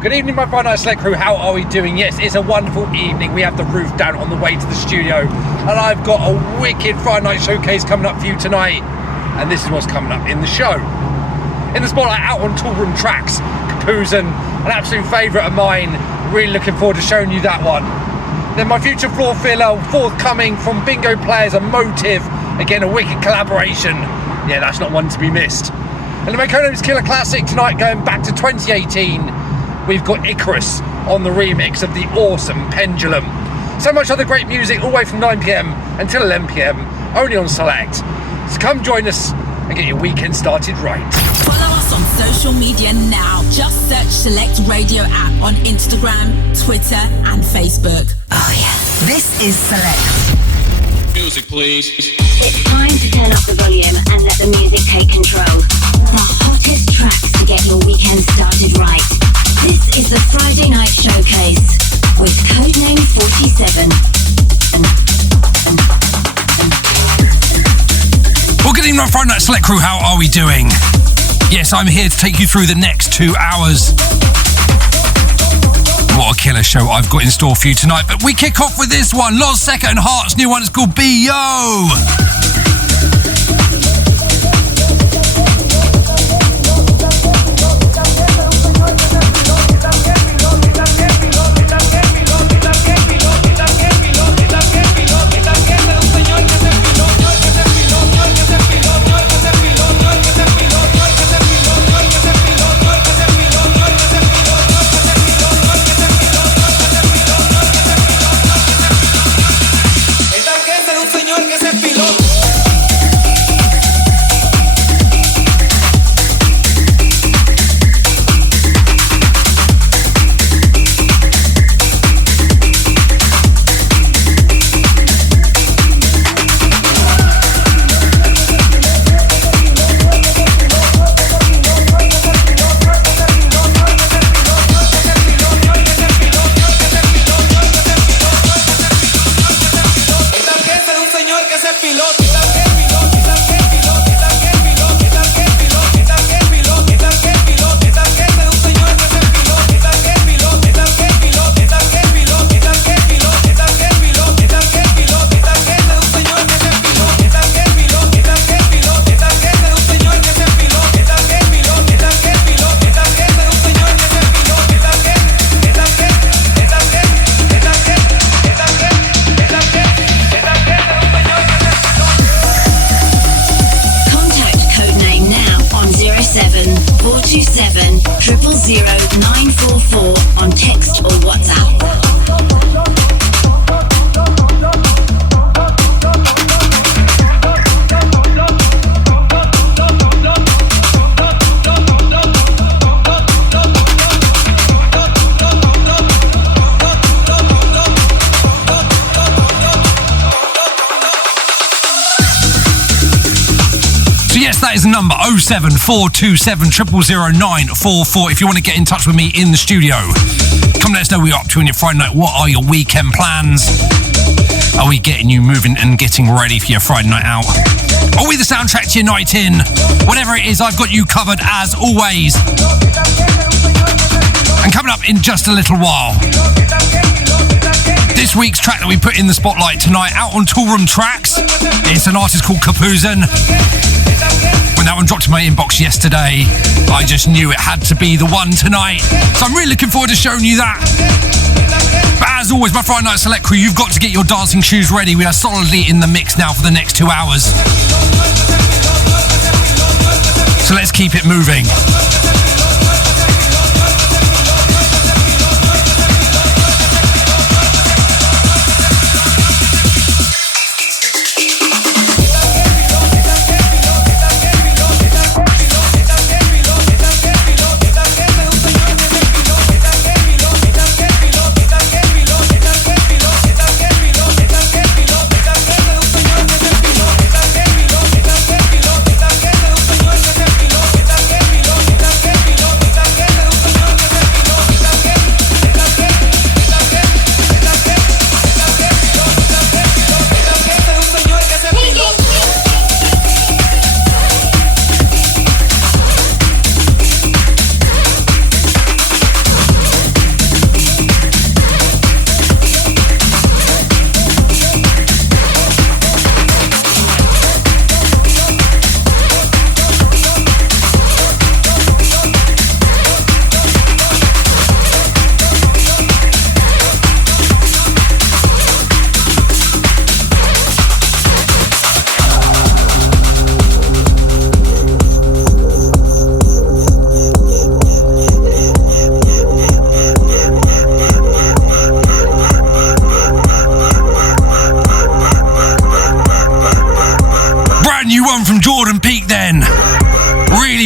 Good evening, my Friday Night Select crew. How are we doing? Yes, it's a wonderful evening. We have the roof down on the way to the studio, and I've got a wicked Friday Night Showcase coming up for you tonight. And this is what's coming up in the show. In the spotlight, out on Toolroom Trax, Kapuzen, an absolute favourite of mine. Really looking forward to showing you that one. Then my future floor filler forthcoming from Bingo Players and Mohtiv. Again, a wicked collaboration. Yeah, that's not one to be missed. And then my Kodename's Killer Classic tonight, going back to 2018. We've got Icarus on the remix of the awesome Pendulum. So much other great music all the way from 9 PM until 11 PM, only on Select. So come join us and get your weekend started right. Follow us on social media now. Just search Select Radio app on Instagram, Twitter and Facebook. Oh yeah, this is Select. Music, please. It's time to turn up the volume and let the music take control. The hottest tracks to get your weekend started right. This is the Friday Night Showcase with Codename 47. Well, good evening, my Friday Night Select crew. How are we doing? Yes, I'm here to take you through the next 2 hours. What a killer show I've got in store for you tonight. But we kick off with this one. Lost Second and Heart's new one is called B.O. Number 07427 0000944 if you want to get in touch with me in the studio. Come let us know what you're up to on your Friday night. What are your weekend plans? Are we getting you moving and getting ready for your Friday night out? Are we the soundtrack to your night in? Whatever it is, I've got you covered as always. And coming up in just a little while, this week's track that we put in the spotlight tonight, out on Toolroom Trax. It's an artist called Kapuzen. When that one dropped in my inbox yesterday, I just knew it had to be the one tonight. So I'm really looking forward to showing you that. But as always, my Friday Night Select crew, you've got to get your dancing shoes ready. We are solidly in the mix now for the next 2 hours. So let's keep it moving.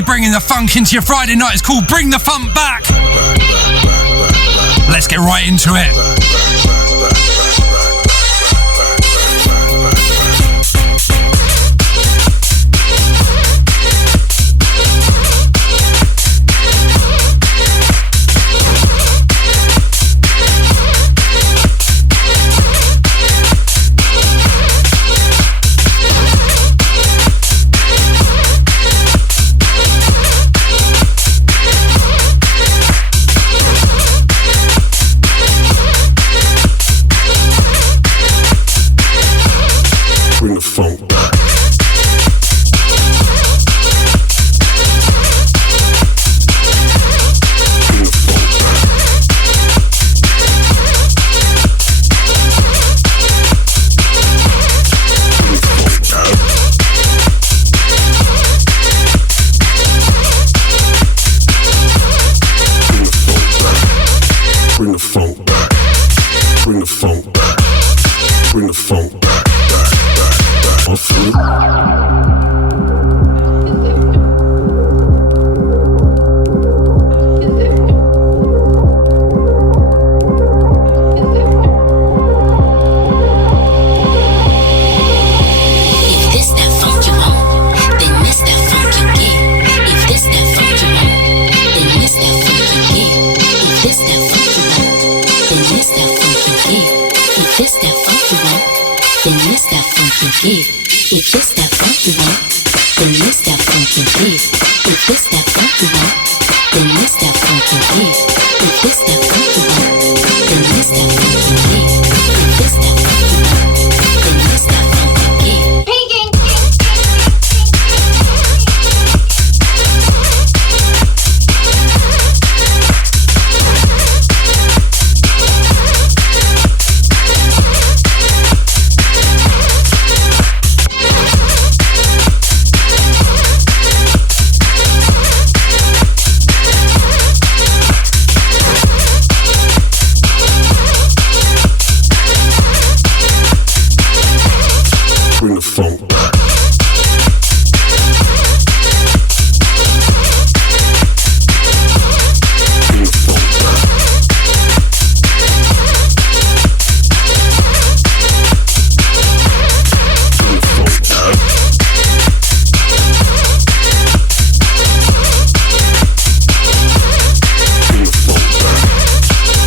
bringing the funk into your Friday night. It's called Bring the Funk Back. Let's get right into it. Bring the funk back. Bring the funk back. Bring the funk back. Bring the funk back. All through. If this that funk you want, then this that funk you get. If this that funk you want, then this that funk you get. If this that funk you want, then this that funk you get. If this that funk you want, then this that funk you get. Bring the funk back. Bring the funk back. Bring the funk back.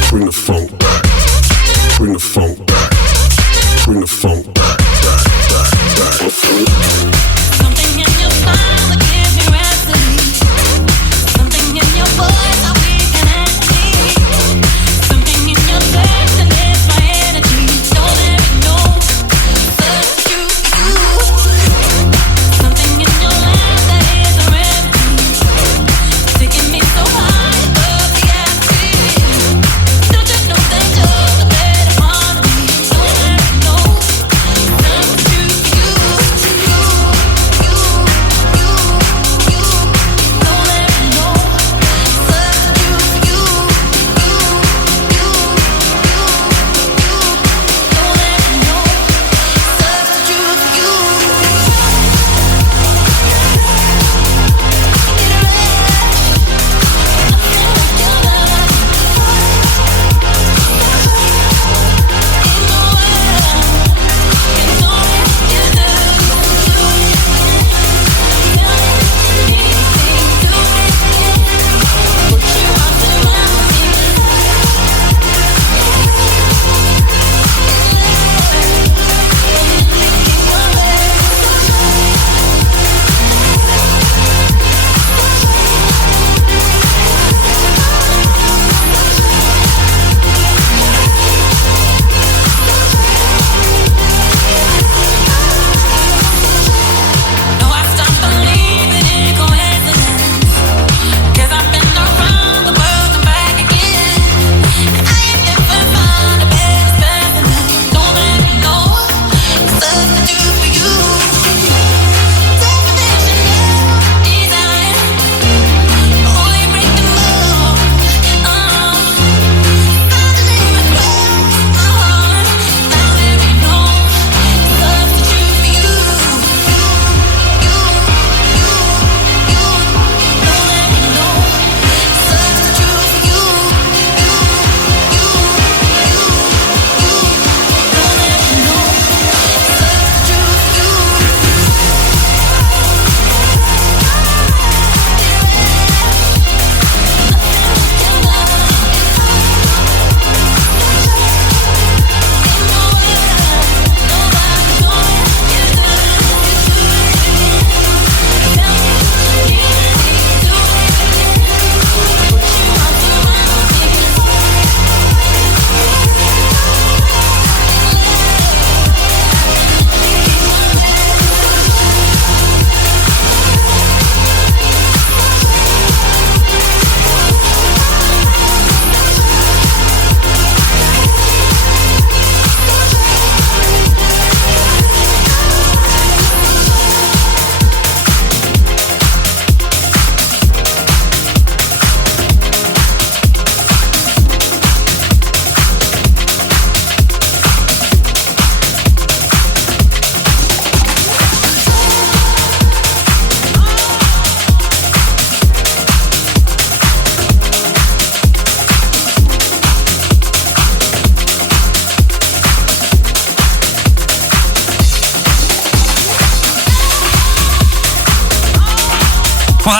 Bring the funk back. Bring the funk back. Bring the funk back. Something in your smile that gives me rhapsody. Something in your voice that we can actually. Something in your touch that lifts my energy. Know there is no substitute for you. Something in your laugh that is a remedy. Taking me so high above the atmosphere. Don't you know that?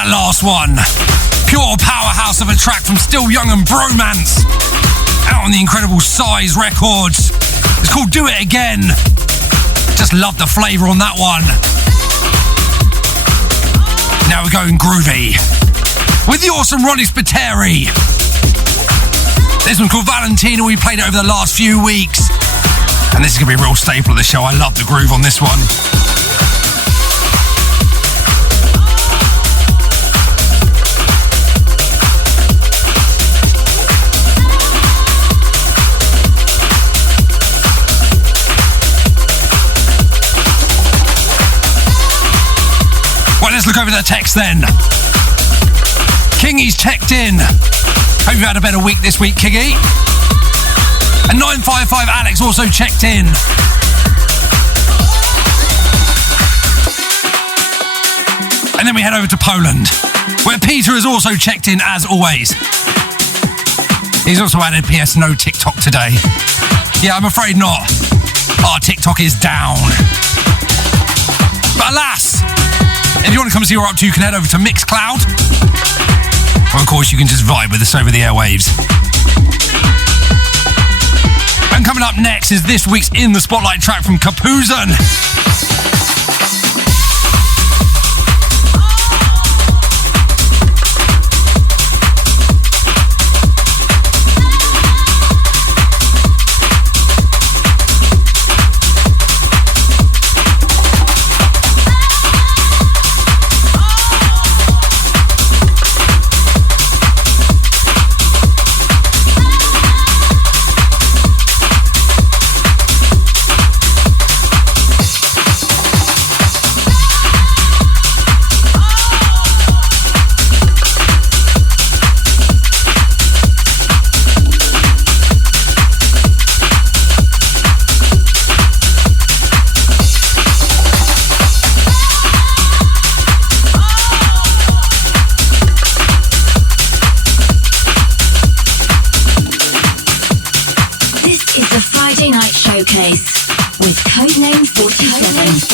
That last one, pure powerhouse of a track from Still Young and Bromance, out on the incredible Size Records. It's called Do It Again. Just love the flavour on that one. Now we're going groovy with the awesome Ronnie Spiteri. This one's called Valentina. We played it over the last few weeks, and this is going to be a real staple of the show. I love the groove on this one. Right, let's look over the text then. Kingy's checked in. Hope you've had a better week this week, Kingy. And 955 Alex also checked in. And then we head over to Poland, where Peter has also checked in as always. He's also added PS no TikTok today. Yeah, I'm afraid not. Our TikTok is down. But alas, if you want to come see what we're up to, you can head over to Mixcloud. Or of course, you can just vibe with us over the airwaves. And coming up next is this week's In the Spotlight track from Kapuzen. Showcase with Codename 47.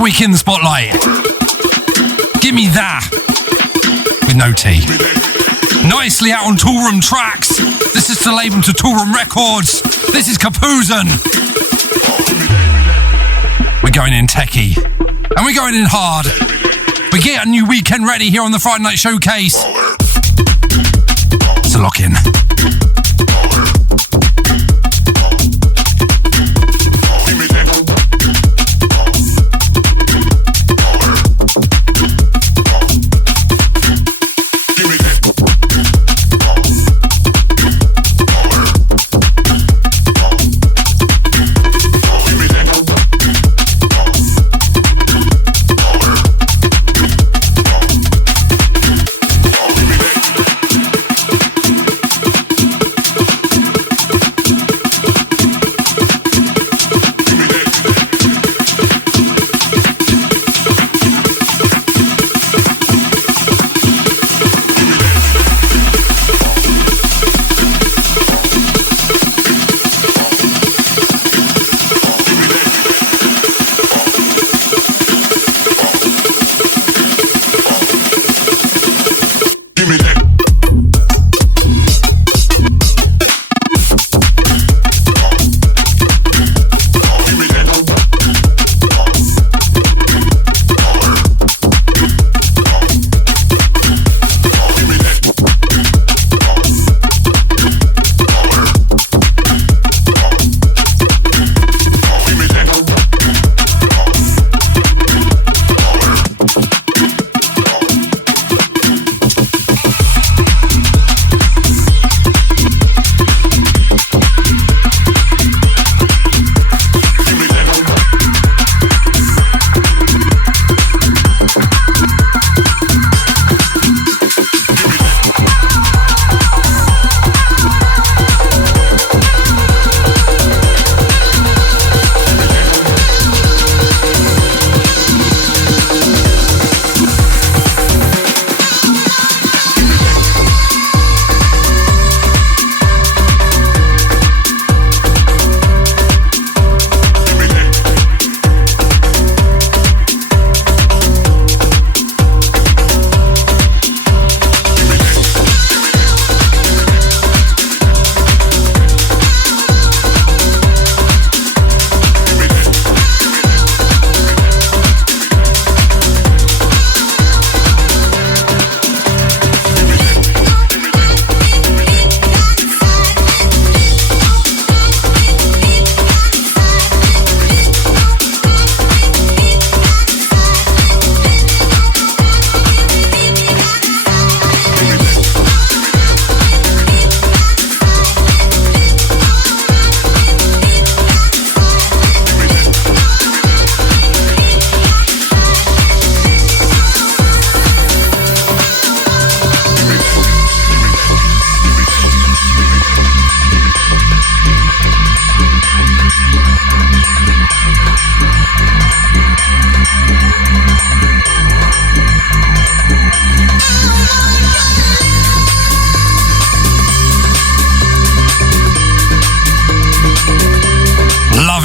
Week in the Spotlight. Give me that with no T. Nicely out on Toolroom Trax. This is to label to Toolroom Records. This is Kapuzen. We're going in techie and we're going in hard. We get a new weekend ready here on the Friday Night Showcase. It's a lock in.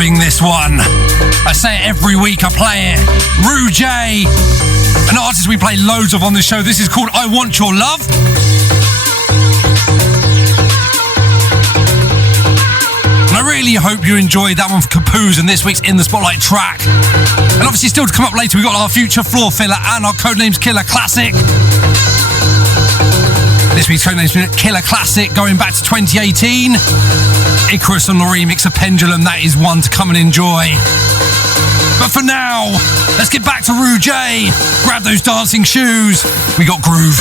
loving this one. I say it every week, I play it. Rouge, an artist we play loads of on the show. This is called I Want Your Love. And I really hope you enjoyed that one for Kapuzen, this week's In the Spotlight track. And obviously still to come up later, we've got our Future Floor Filler and our Codenames Killer Classic. This week's Codenames Killer Classic going back to 2018. Icarus on the remix of Pendulum, that is one to come and enjoy. But for now, let's get back to Rouge. Grab those dancing shoes. We got groove.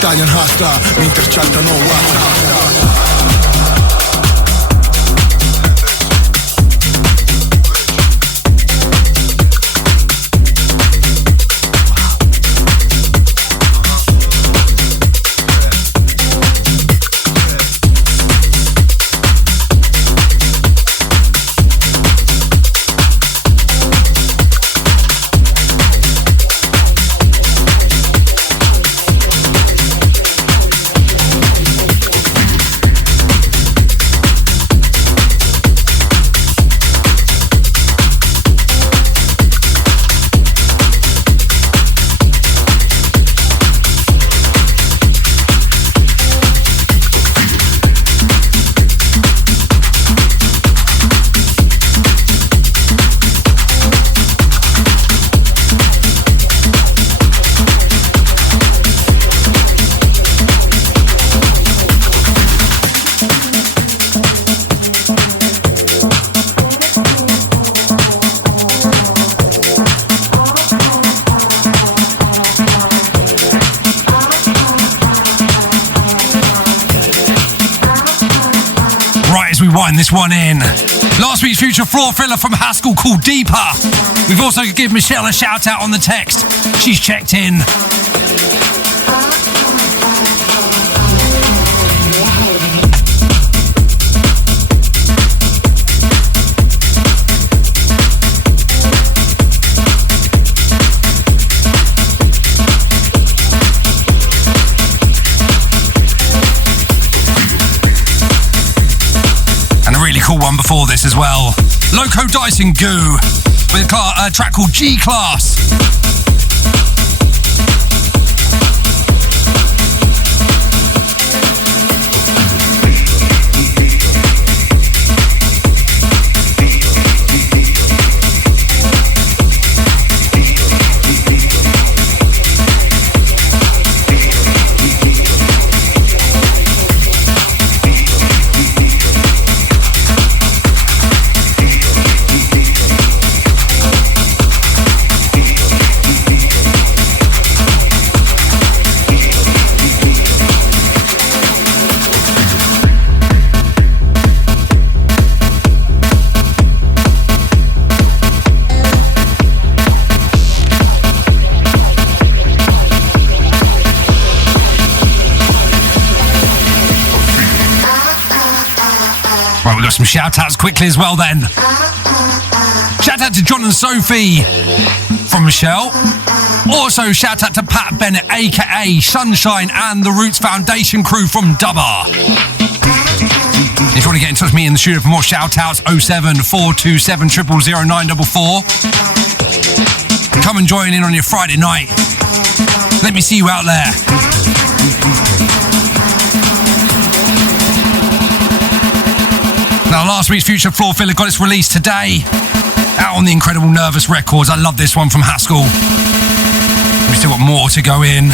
Italian Hasta, mi intercettano WhatsApp. wind this one in. Last week's Future Floor Filler from Haskell called Deeper. We've also given Michelle a shout out on the text. She's checked in. Cool one before this as well. Loco Dice and Goo with a track called G-Class. Some shout outs quickly as well then. Shout out to John and Sophie from Michelle. Also shout out to Pat Bennett aka Sunshine and the Roots Foundation crew from Dubbar. If you want to get in touch with me in the studio for more shout outs, 07427 000 944. Come and join in on your Friday night. Let me see you out there. Now, last week's Future Floor Filler got its release today, out on the incredible Nervous Records. I love this one from Haskell. We've still got more to go in.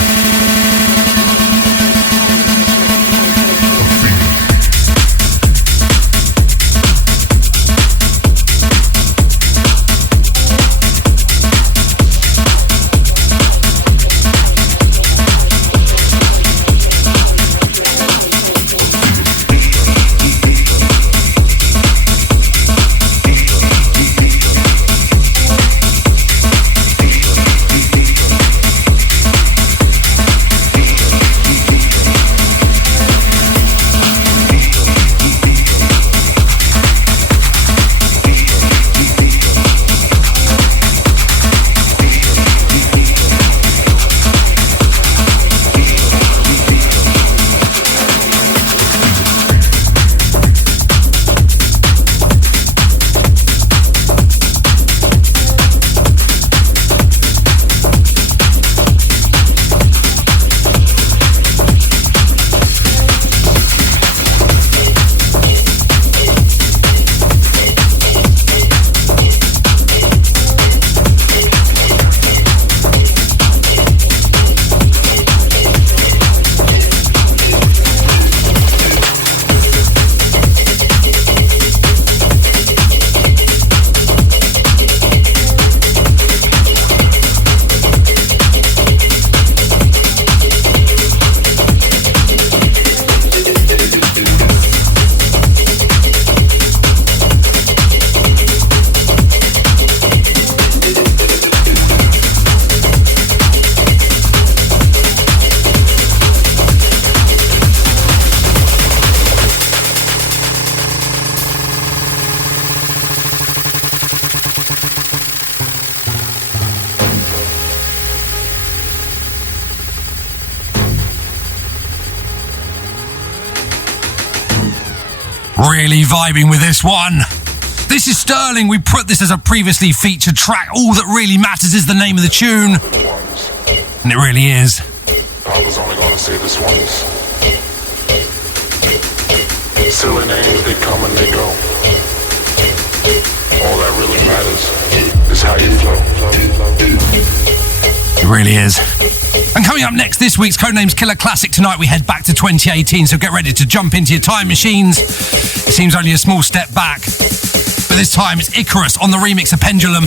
Really vibing with this one. This is Sterling. We put this as a previously featured track. All that really matters is the name of the tune. And it really is. I was only gonna say this once. Silly names, they come and they go. All that really matters is how you flow. It really is. And coming up next, this week's Codename's Killer Classic. Tonight we head back to 2018, so get ready to jump into your time machines. It seems only a small step back, but this time it's Icarus on the remix of Pendulum.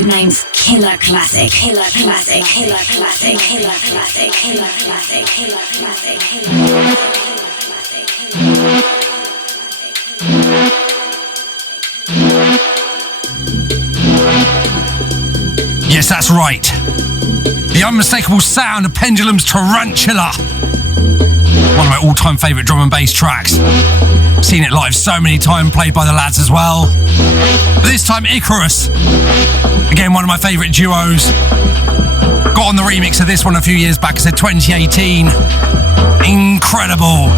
Codename's killer classic. Killer classic. Killer classic. Killer classic. Killer classic. Killer classic. Killer classic. Yes, that's right. The unmistakable sound of Pendulum's Tarantula. One of my all-time favourite drum and bass tracks. Seen it live so many times, played by the lads as well. But this time Icarus. Again, one of my favourite duos. Got on the remix of this one a few years back, I said 2018. Incredible.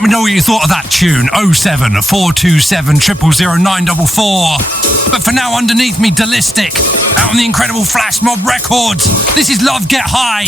Let me know what you thought of that tune. 07 427 000 944. But for now, underneath me, Delistic, out on the incredible Flash Mob Records. This is Love Get High.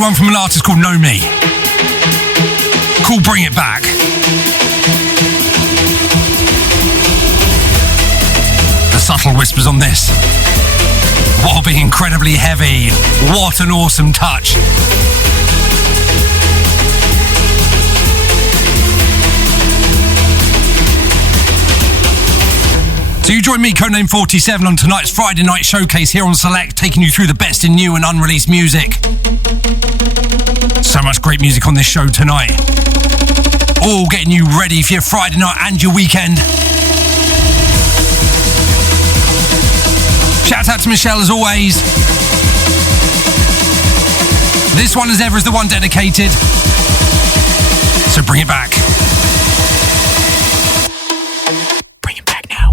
you one from an artist called Know Me. Called Bring It Back. The subtle whispers on this, while being incredibly heavy. What an awesome touch. So you join me, Codename 47, on tonight's Friday night showcase here on Select, taking you through the best in new and unreleased music. So much great music on this show tonight. All getting you ready for your Friday night and your weekend. Shout out to Michelle as always. This one as ever is the one dedicated. So bring it back. Bring it back now.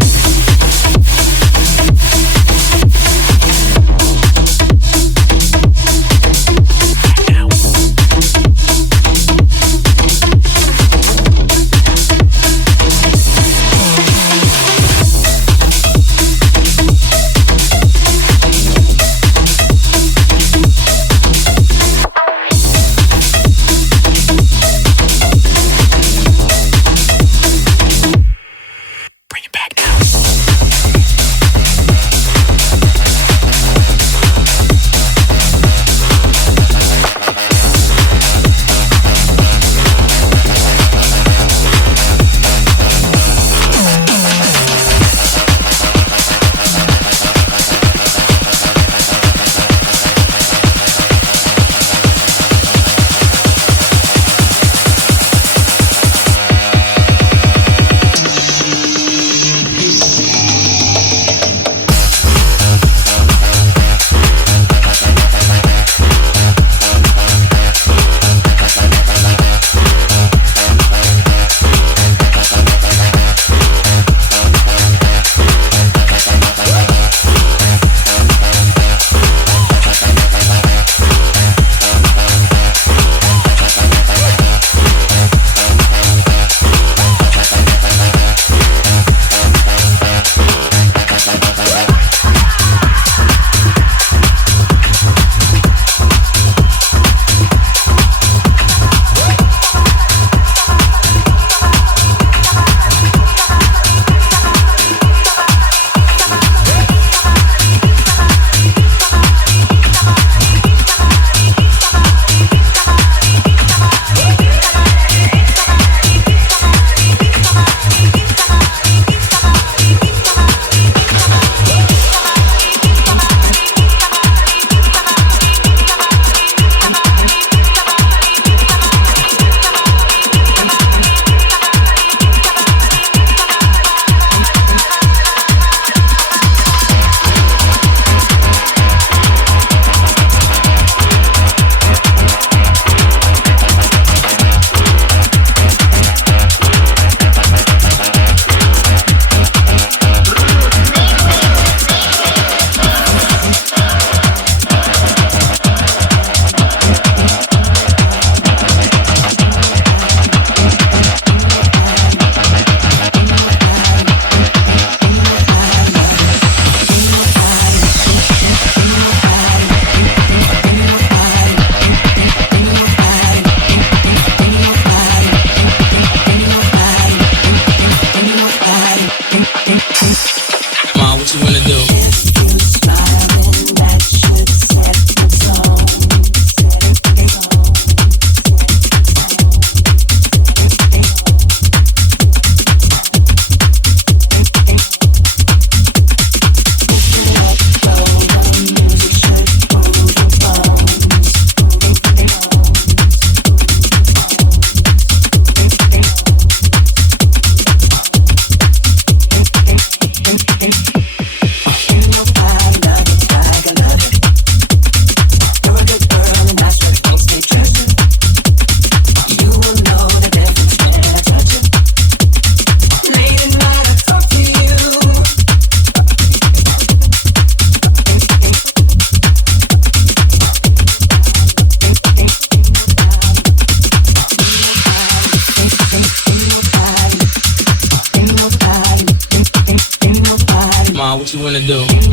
what you wanna do?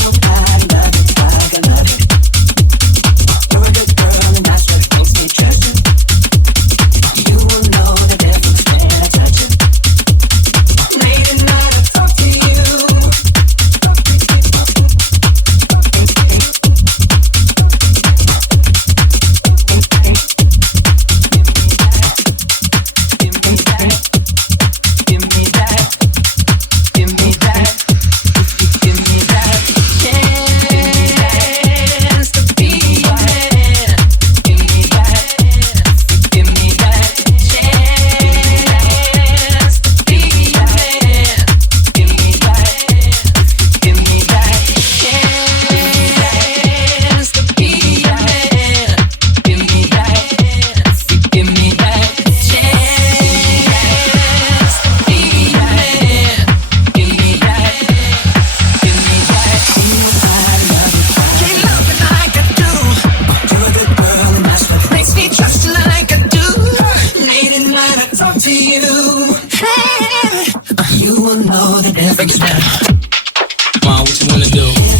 what you wanna do?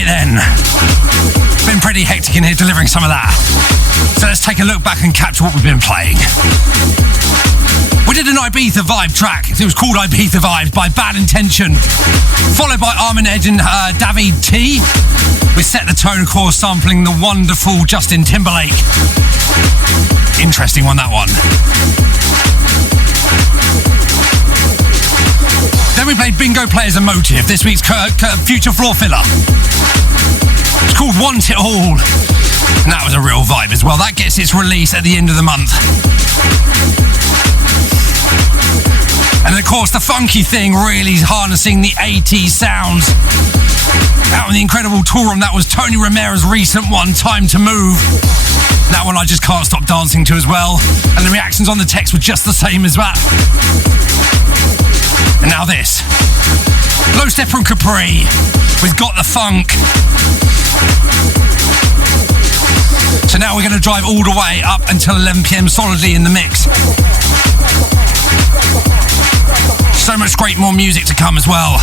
Right then, been pretty hectic in here delivering some of that. So let's take a look back and capture what we've been playing. We did an Ibiza Vibe track. It was called Ibiza Vibes by Bad Intention, followed by Armin Edge and David T. We set the tone, of course, sampling the wonderful Justin Timberlake. Interesting one, that one. Then we played Bingo Players and Mohtiv, this week's Future Floor Filler. It's called Want It All, and that was a real vibe as well. That gets its release at the end of the month. And of course, the funky thing, really harnessing the 80s sounds. Out on the incredible Toolroom, that was Tony Romero's recent one, Time to Move. That one I just can't stop dancing to as well. And the reactions on the text were just the same as that. And now this. Low Stepper and Capri with Got the Funk. So now we're going to drive all the way up until 11 PM solidly in the mix. So much great more music to come as well.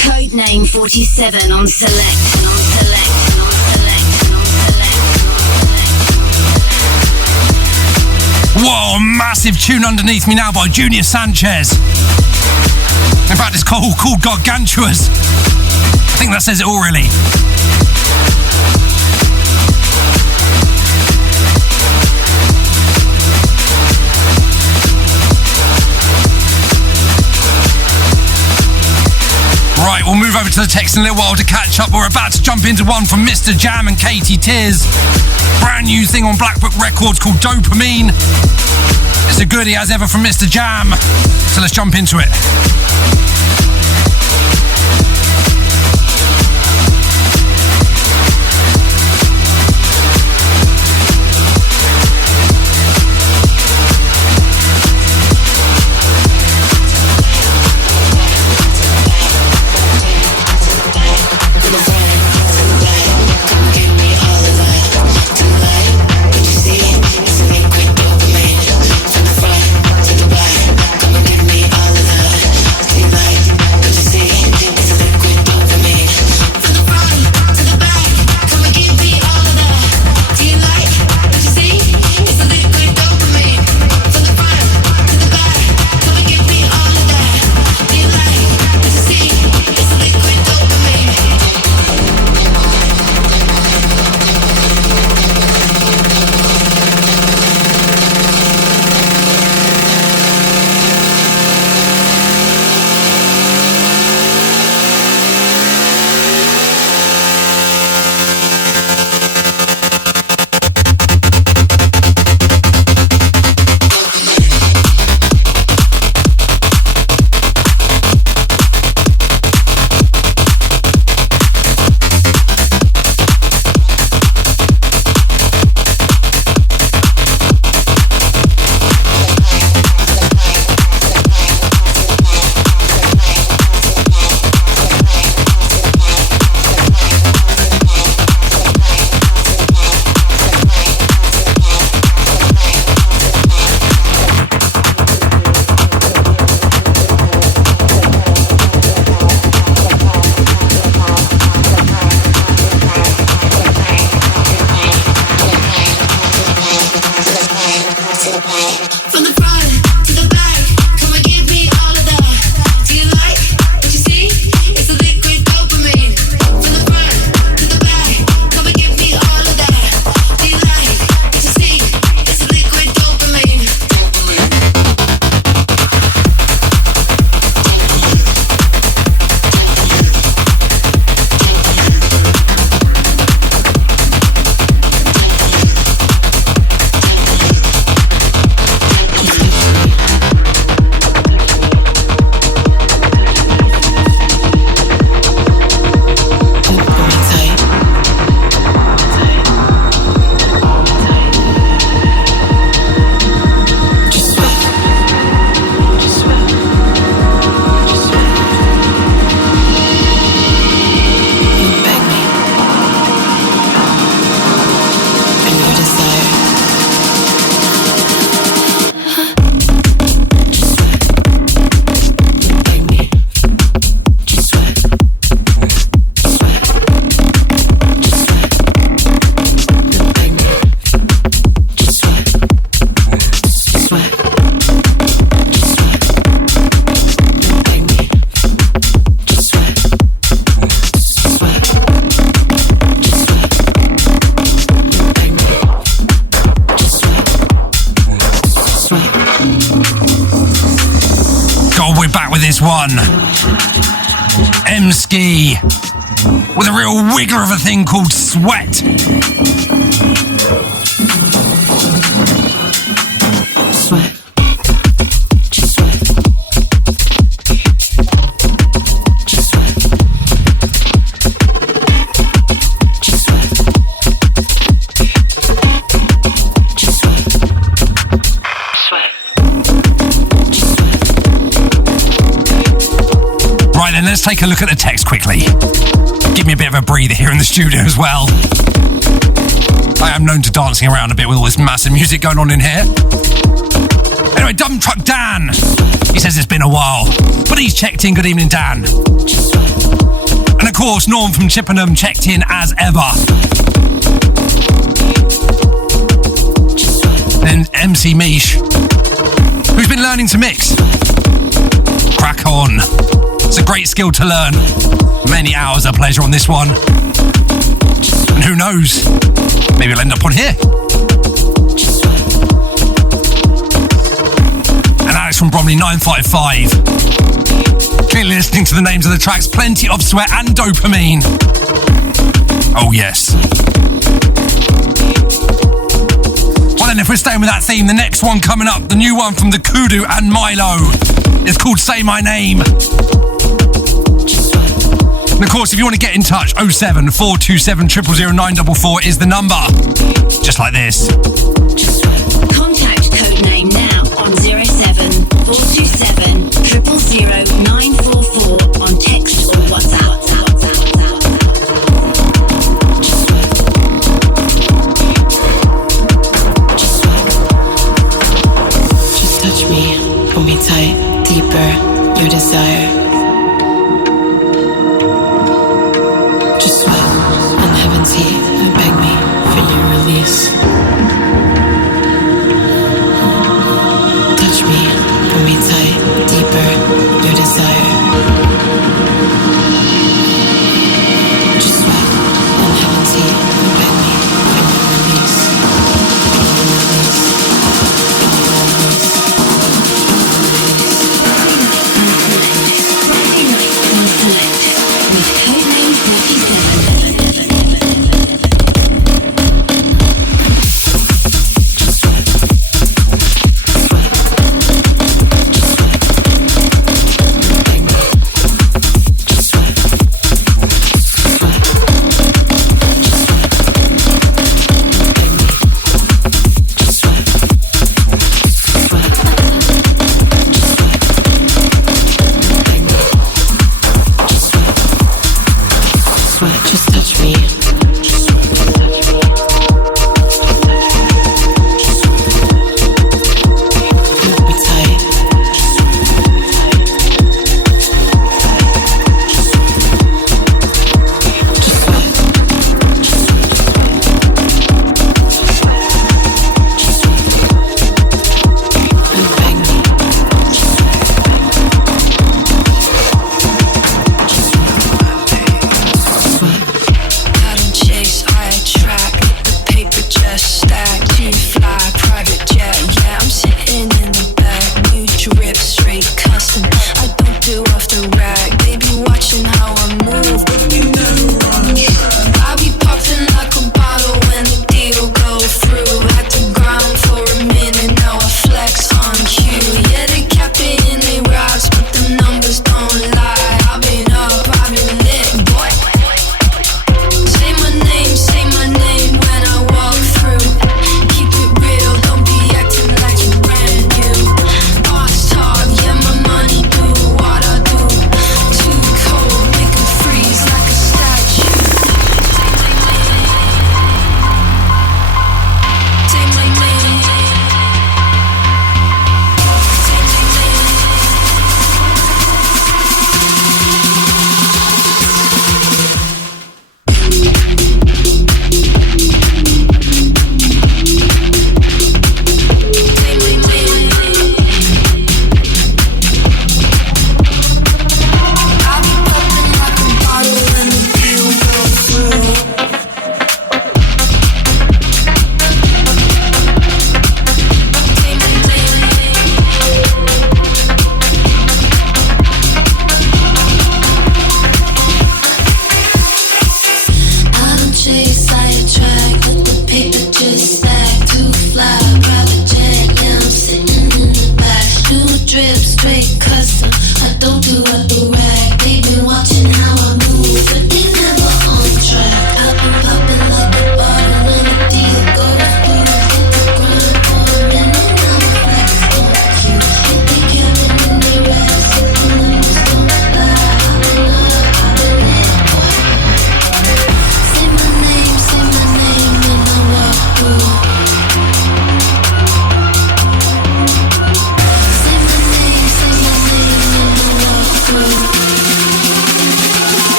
Codename 47 on Select. Whoa, massive tune underneath me now by Junior Sanchez. In fact, it's called Gargantuous. I think that says it all, really. Right, we'll move over to the text in a little while to catch up. We're about to jump into one from Mr. Jam and Katie Tears. Brand new thing on Black Book Records called Dopamine. It's a goodie as ever from Mr. Jam. So let's jump into it. From the front to the back, come and give me all of that. Tonight, one. M-Ski with a real wiggler of a thing called Sweat. Sweat. Let's take a look at the text quickly. Give me a bit of a breather here in the studio as well. I am known to dancing around a bit with all this massive music going on in here. Anyway, Dump Truck Dan. He says it's been a while, but he's checked in. Good evening, Dan. And of course, Norm from Chippenham checked in as ever. Then MC Mish, who's been learning to mix. Crack on. It's a great skill to learn. Many hours of pleasure on this one. And who knows, maybe we'll end up on here. And Alex from Bromley 955. Clearly listening to the names of the tracks, plenty of sweat and dopamine. Oh yes. Well then, if we're staying with that theme, the next one coming up, the new one from the Kudu and Milo, is called Say My Name. And of course, if you want to get in touch, 07 427 000944 is the number. Just like this. Contact Codename now on 07 427 000944 on text or WhatsApp. Just touch me, hold me tight, deeper, your desire. Just sweat on heaven's heat and beg me for your release. Touch me, pull me tight, deeper, your desire. Just sweat on heaven's heat and beg me for your release. Friday night on Select with Codename 47.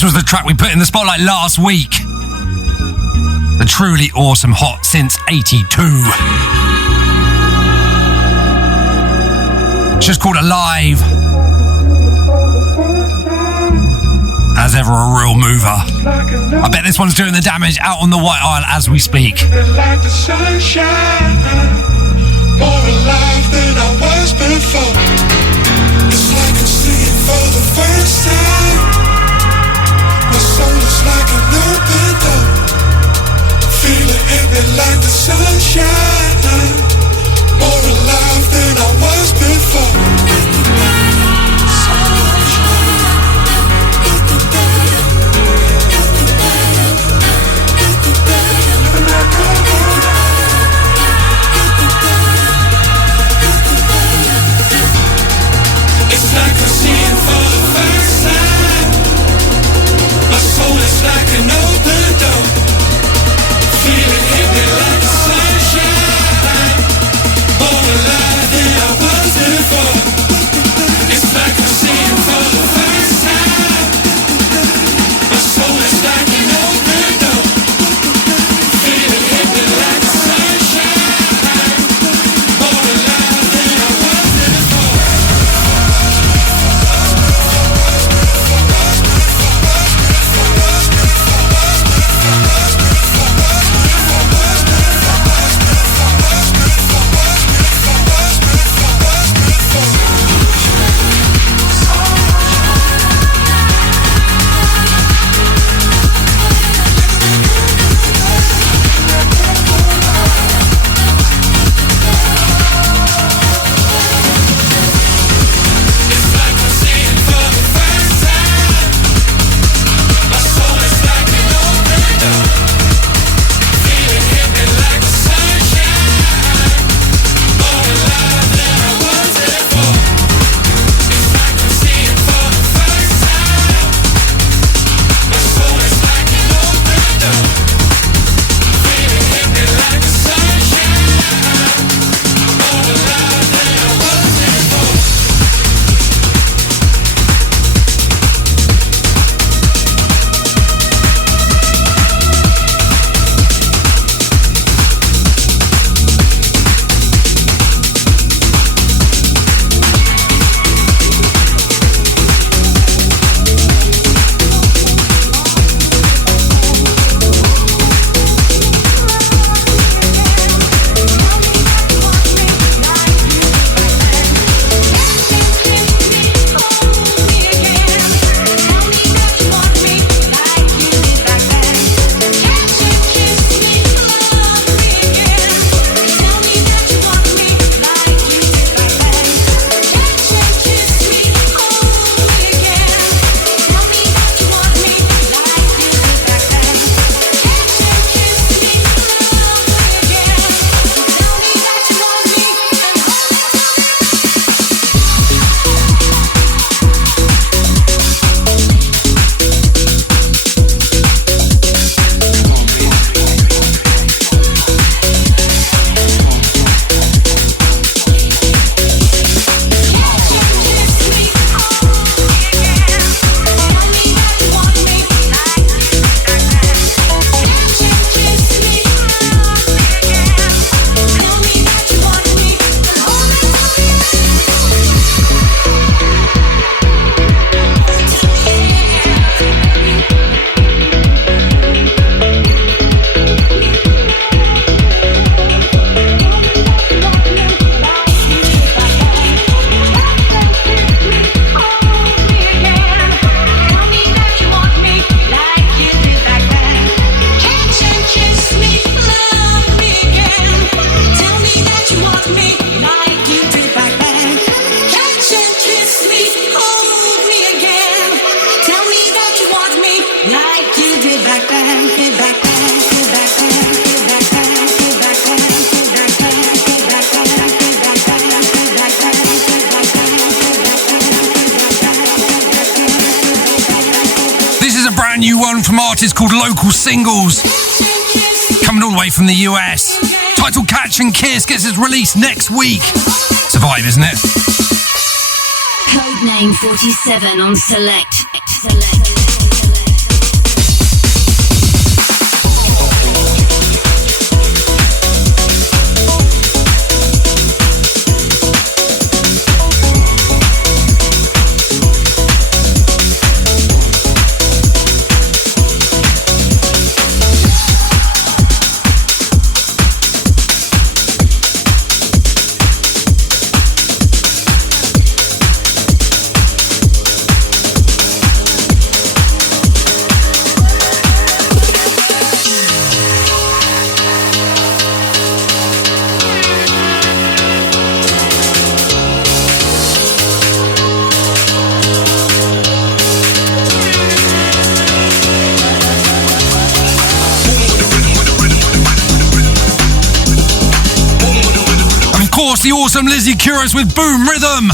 This was the track we put in the spotlight last week. The truly awesome Hot Since 82. It's just called Alive. As ever, a real mover. I bet this one's doing the damage out on the White Isle as we speak. Like the sunshine, more alive than I was before. It's like I'm seeing for the first time. My soul is like an open door. Feeling heavy like the sunshine, more alive than I was before. It's like I'm seeing for the first time. My soul is like an open door. Feeling heavy like the sunshine. More alive than I was before. It's like I'm seeing for the first time. My soul is like an open door. Feeling heavy like the sunshine. More alive than I was before. brand new one from artists called Local Singles, coming all the way from the US. Titled Catch and Kiss gets its release next week. It's a vibe, isn't it? Codename 47 on Select. It's the awesome Lizzie Kuros with Boom Rhythm.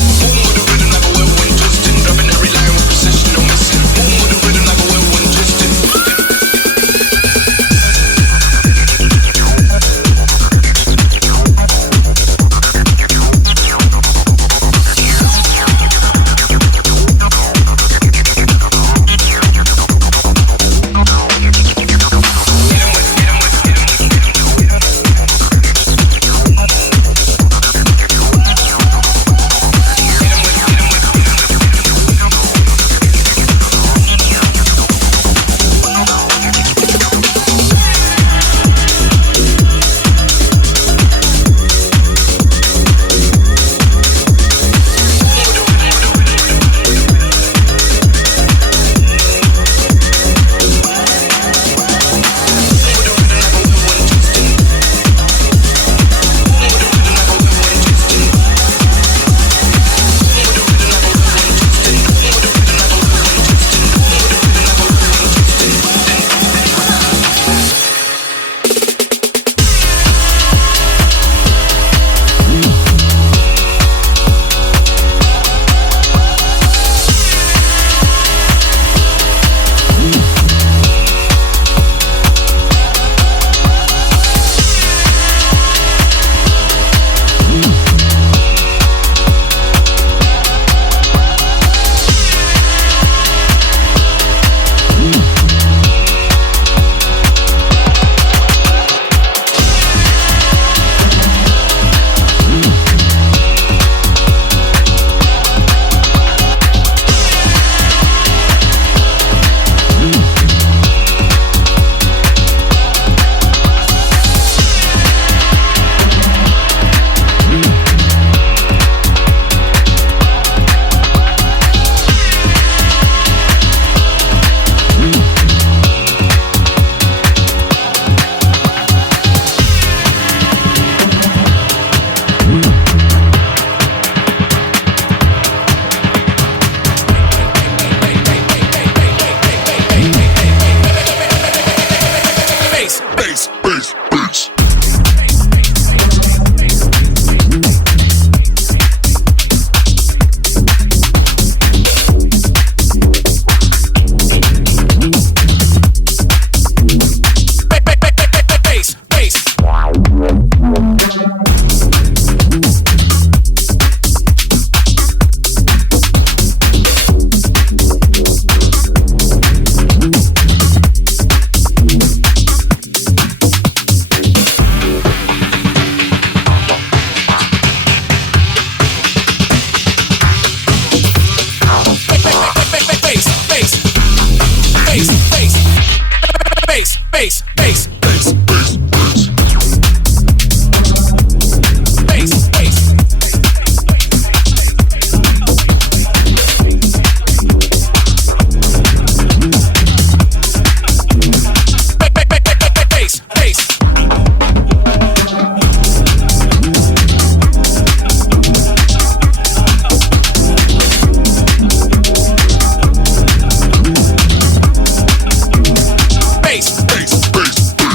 Bass, bass, bass.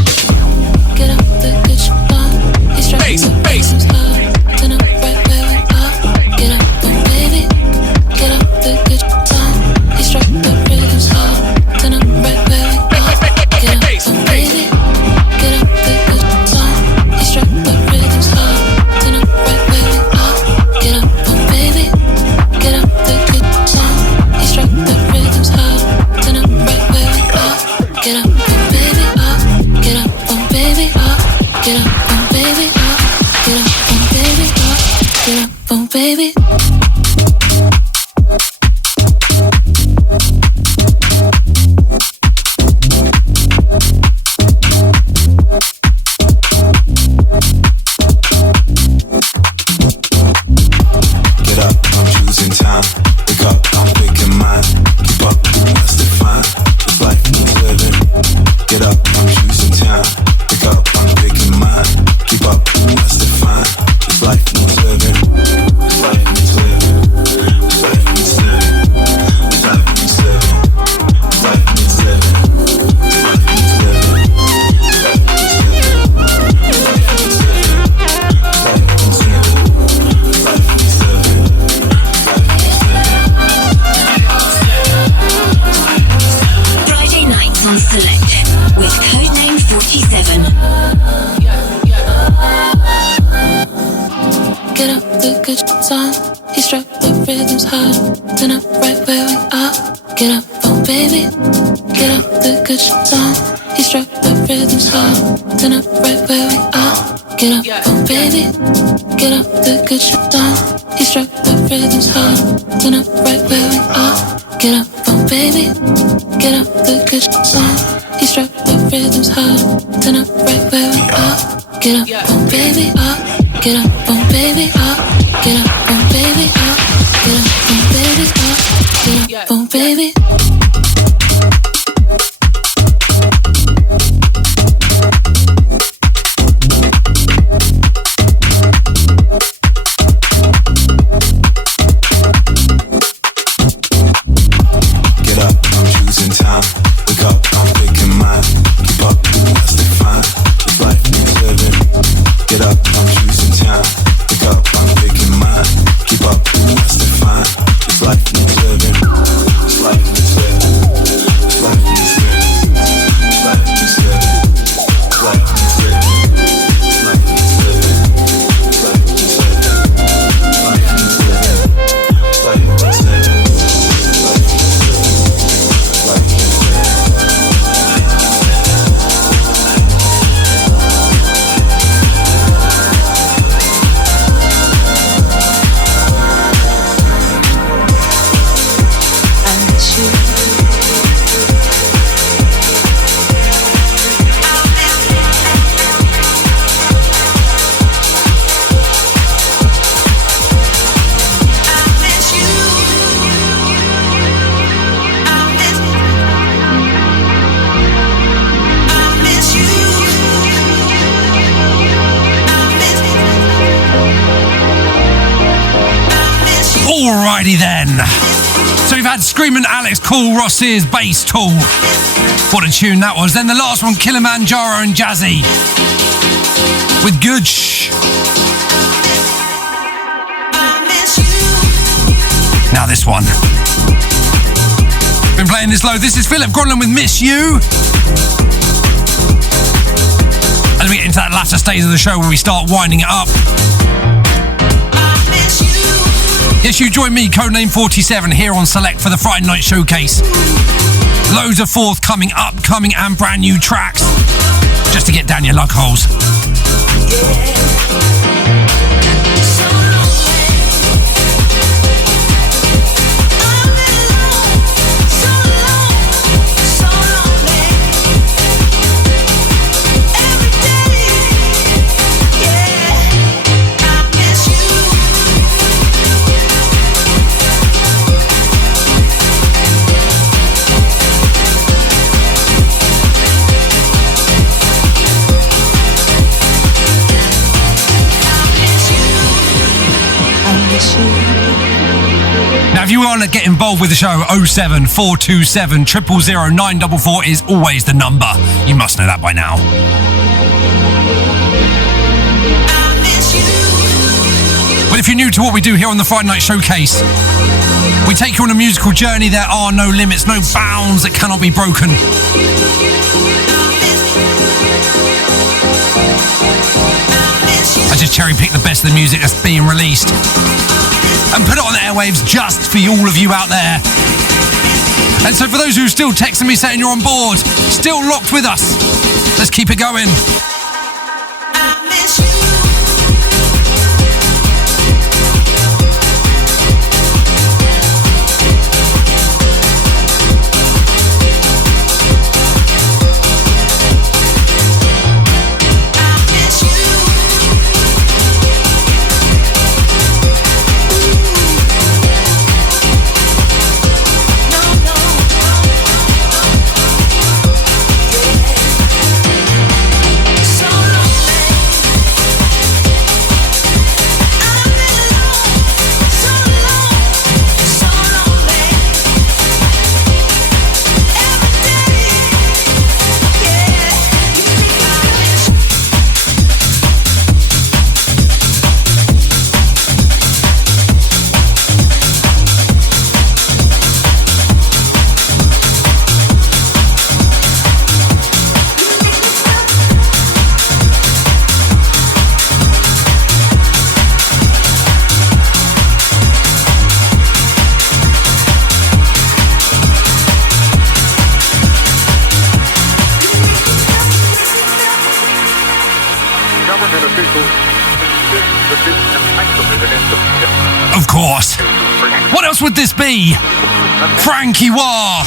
song. He struck the rhythms hard. Turn up right where we are. Get up, oh baby. Get up, the good shit's on. He struck the rhythms hard. Turn up right where we are. Get up, oh baby. Get up, the good shit's on. He struck the rhythms hard. Turn up right where we are. Get up, oh baby. Get up, the good shit's on. He struck the rhythms hard. Turn up right where we are. Get up, oh baby, up. Get up, oh baby, up. Get up, oh baby, up. Get up, oh baby, up. Get up, oh baby. Get up, I'm choosing time. Wake up, I'm picking mine. Keep up, that's the fine. This life needs living. Get up, I'm choosing time. Wake up, I'm picking mine. Keep up, that's the fine. This life needs living. This life needs living. This life needs living. This life needs living. This life needs living. This life needs living. This life needs living. This life needs living. This life needs living. Alrighty then. So we've had Screamin' Alex Cool Ross's Bass Tool. What a tune that was. Then the last one, Kilimanjaro and Jazzy with Good Shh. Now this one. Been playing this low. This is Philip Gronlund with Miss You. As we get into that latter stage of the show where we start winding it up. Yes, you join me, Codename 47, here on Select for the Friday Night Showcase. Loads of forthcoming, upcoming and brand new tracks, just to get down your lug holes. Now, if you want to get involved with the show, 07427 000 944 is always the number. You must know that by now. But if you're new to what we do here on the Friday Night Showcase, we take you on a musical journey. There are no limits, no bounds that cannot be broken. I just cherry pick the best of the music that's being released and put it on the airwaves just for all of you out there. And so for those who are still texting me saying you're on board, still locked with us, let's keep it going. What else would this be? Frankie Wah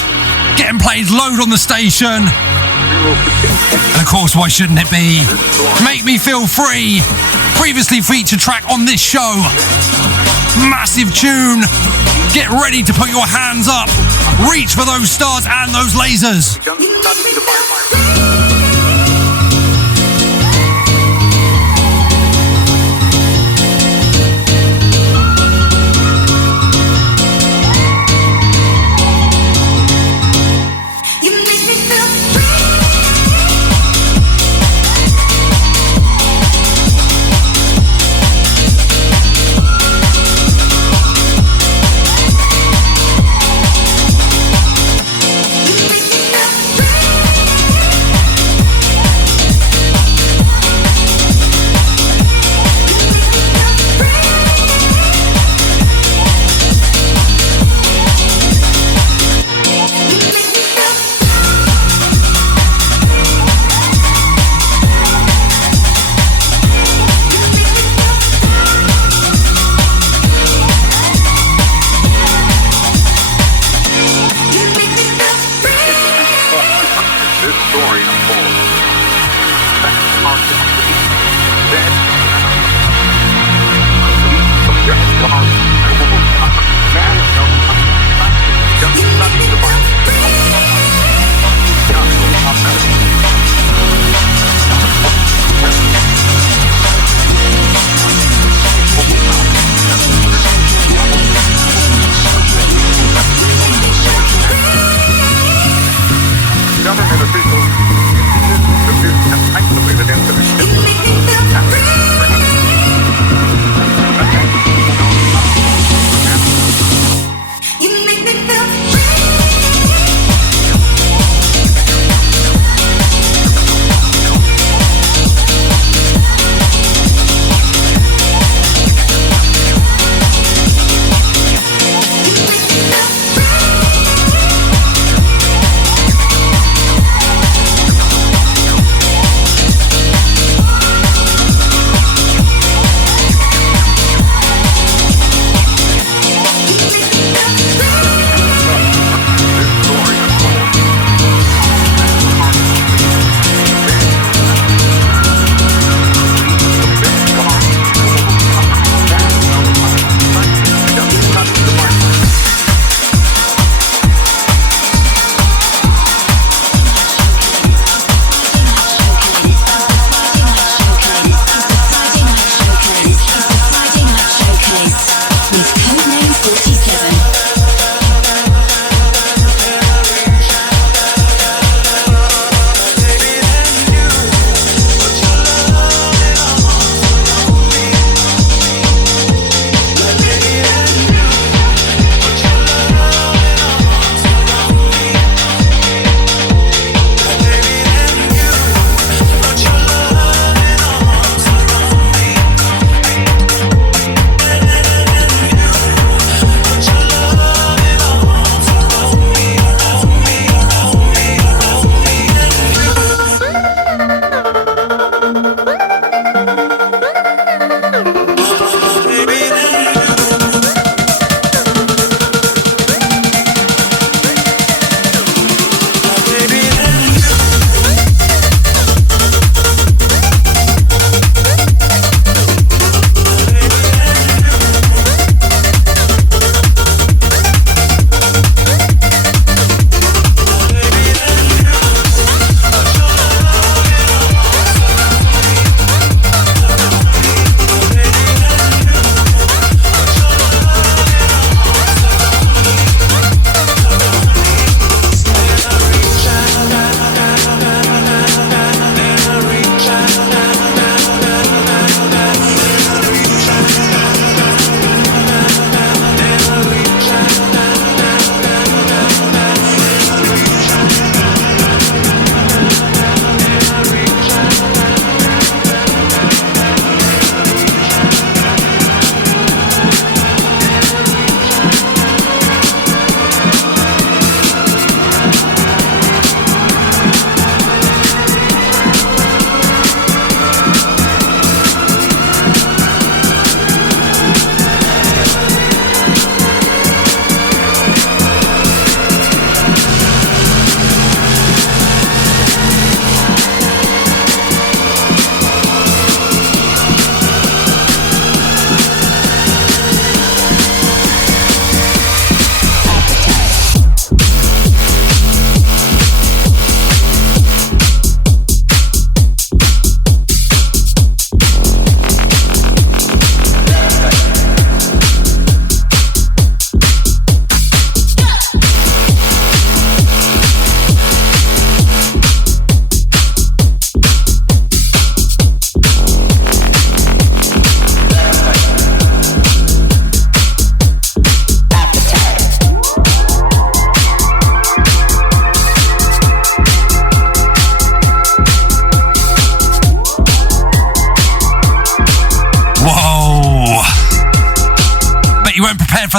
getting played load on the station. And of course, why shouldn't it be? Make Me Feel Free, previously featured track on this show. Massive tune. Get ready to put your hands up. Reach for those stars and those lasers.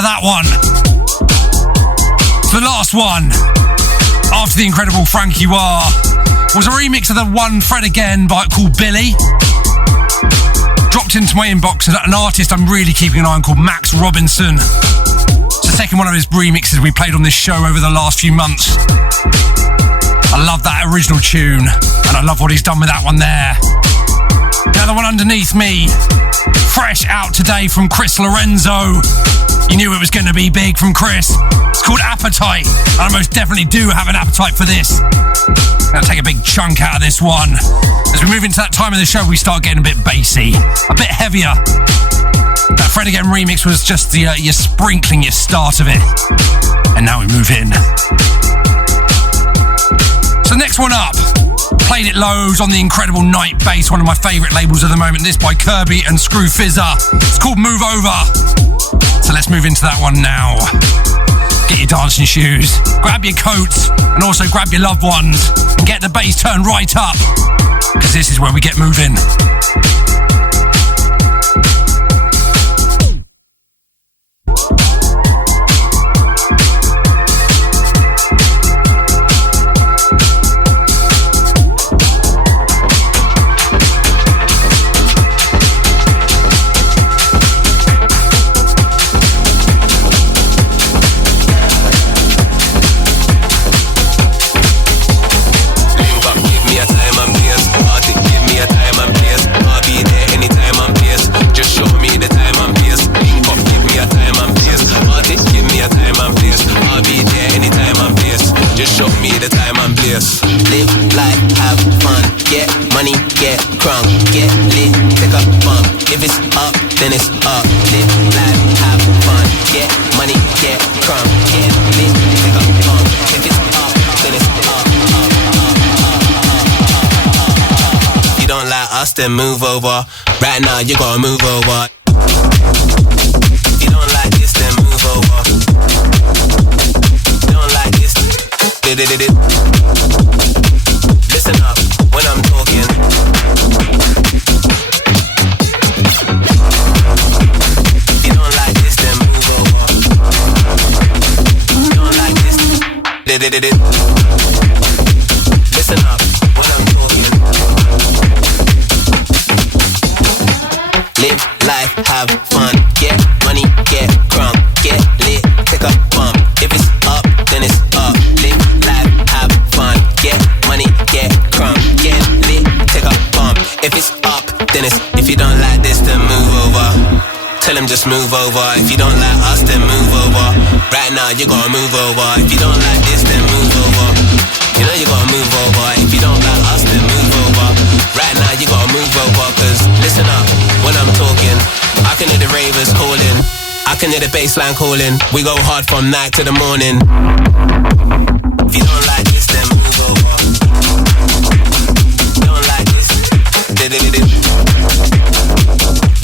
that one. The last one, after the incredible Frankie Wah, was a remix of the one Fred Again called Billy. Dropped into my inbox an artist I'm really keeping an eye on called Max Robinson. It's the second one of his remixes we played on this show over the last few months. I love that original tune, and I love what he's done with that one there. The other one underneath me, fresh out today from Chris Lorenzo. You knew it was going to be big from Chris. It's called Appetite, and I most definitely do have an appetite for this. I'm going to take a big chunk out of this one. As we move into that time of the show, we start getting a bit bassy, a bit heavier. That Fred Again remix was just the your sprinkling, your start of it. And now we move in. So next one up, played it loads on the incredible Night Bass, one of my favourite labels at the moment. This by Kirby and Screw Fizzer. It's called Move Over. So let's move into that one now. Get your dancing shoes, grab your coats, and also grab your loved ones, and get the bass turned right up, because this is where we get moving. Live life, have fun, get money, get crunk, get lit, pick up bump. If it's up, then it's up. Live life, have fun, get money, get crunk, get lit, pick up bump. If it's up, then it's up. If you don't like us, then move over. Right now, you gotta move over. If you don't like this, then move over. If you don't like this, listen up when I'm talking. If you don't like this, then move over. If you don't like this, listen up when I'm talking. Live life, have fun, get money, get crunk, get lit, pick up bump. If it's up, then it's up. Live life, have fun, get money, get crunk, get lit, take a bump. If it's up, then it's. If you don't like this, then move over. Tell him just move over. If you don't like us, then move over. Right now, you gotta move over. If you don't like this, then move over. You know you gotta move over. If you don't like us, then move over. Right now, you gotta move over. Cause listen up, when I'm talking, I can hear the ravers calling. I can hear the bassline calling. We go hard from night to the morning. If you don't like this, then move over. If you don't like this,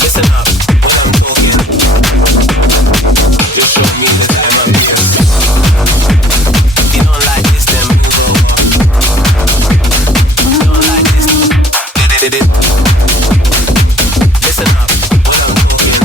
listen up when I'm talking. Just show me the time I'm here. If you don't like this, then move over. If you don't like this, listen up when I'm talking.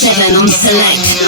47 on Select.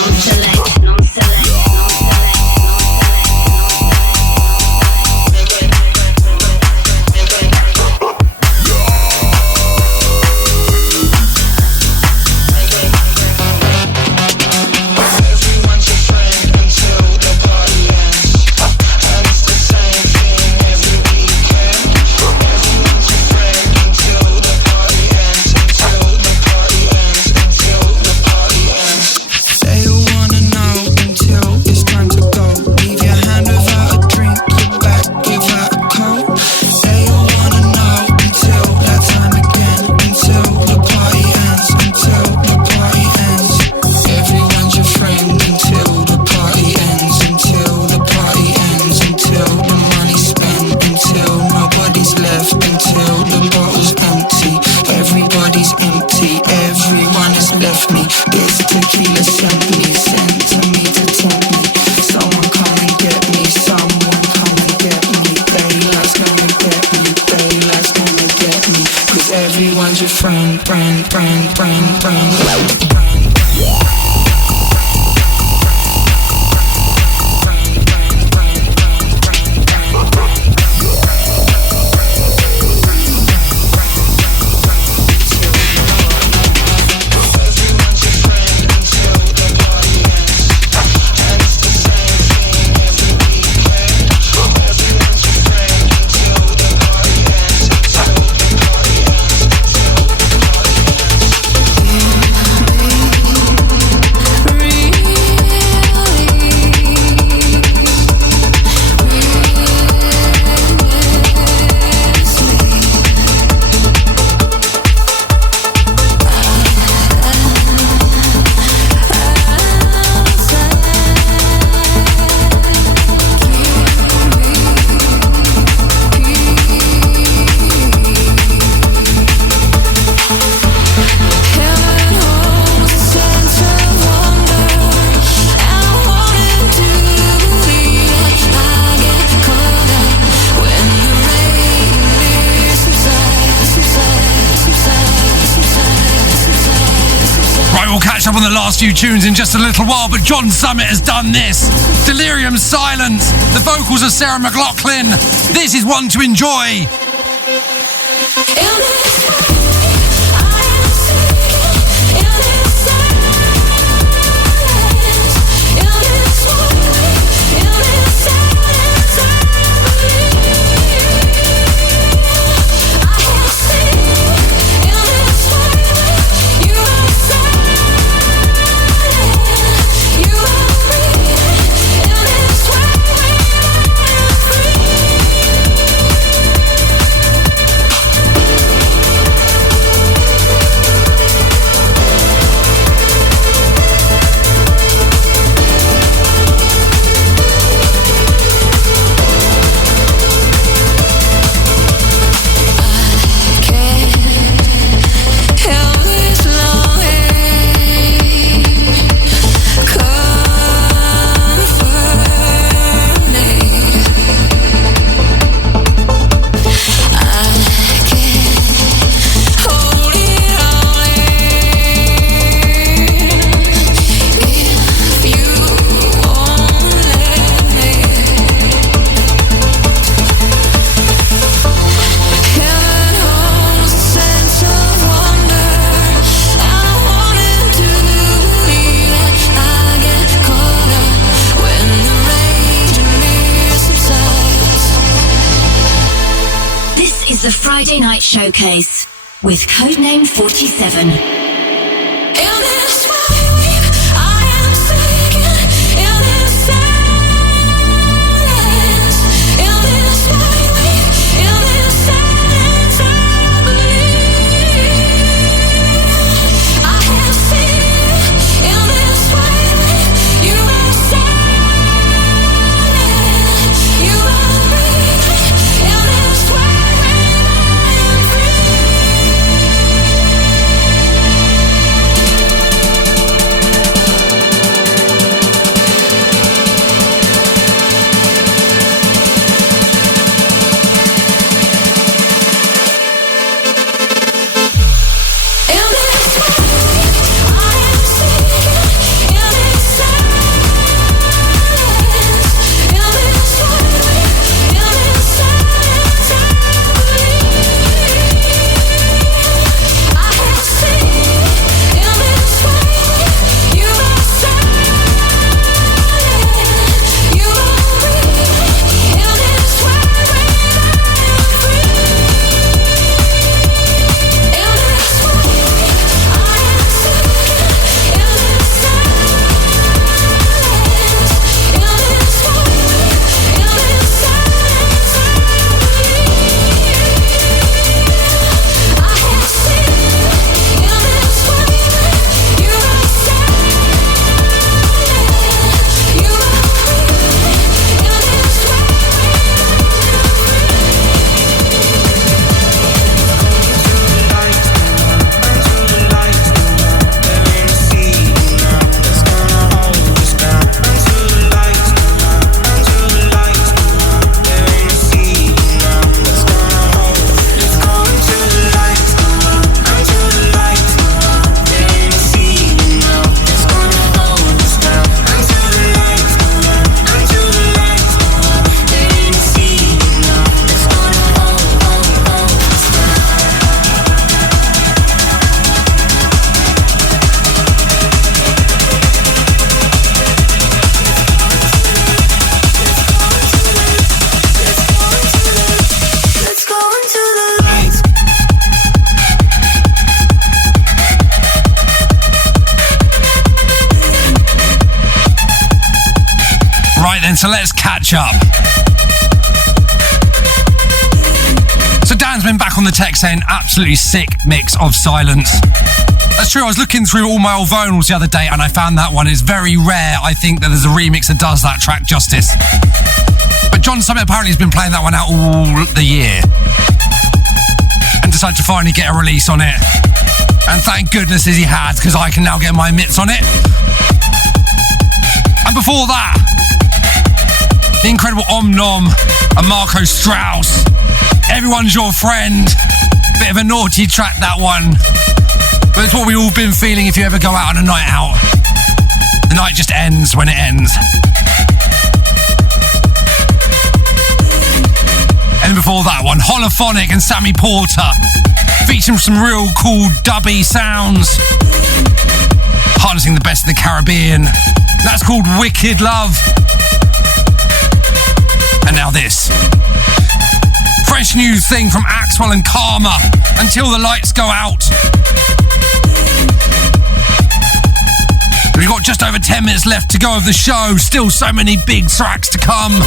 Up on the last few tunes in just a little while, but John Summit has done this. Delirium Silence, the vocals of Sarah McLachlan. This is one to enjoy. The Friday Night Showcase with Codename 47. So let's catch up. So Dan's been back on the tech saying absolutely sick mix of Silence. That's true, I was looking through all my old vinyls the other day and I found that one. It's very rare, I think, that there's a remix that does that track justice. But John Summit apparently has been playing that one out all the year and decided to finally get a release on it. And thank goodness he has, because I can now get my mitts on it. And before that, the incredible Om Nom and Marco Strauss. Everyone's Your Friend. Bit of a naughty track, that one. But it's what we've all been feeling if you ever go out on a night out. The night just ends when it ends. And before that one, Holophonic and Sammy Porter, featuring some real cool dubby sounds, harnessing the best of the Caribbean. That's called Wicked Love. And now this fresh new thing from Axwell and Karma, Until the Lights Go Out. We've got just over 10 minutes left to go of the show. Still so many big tracks to come.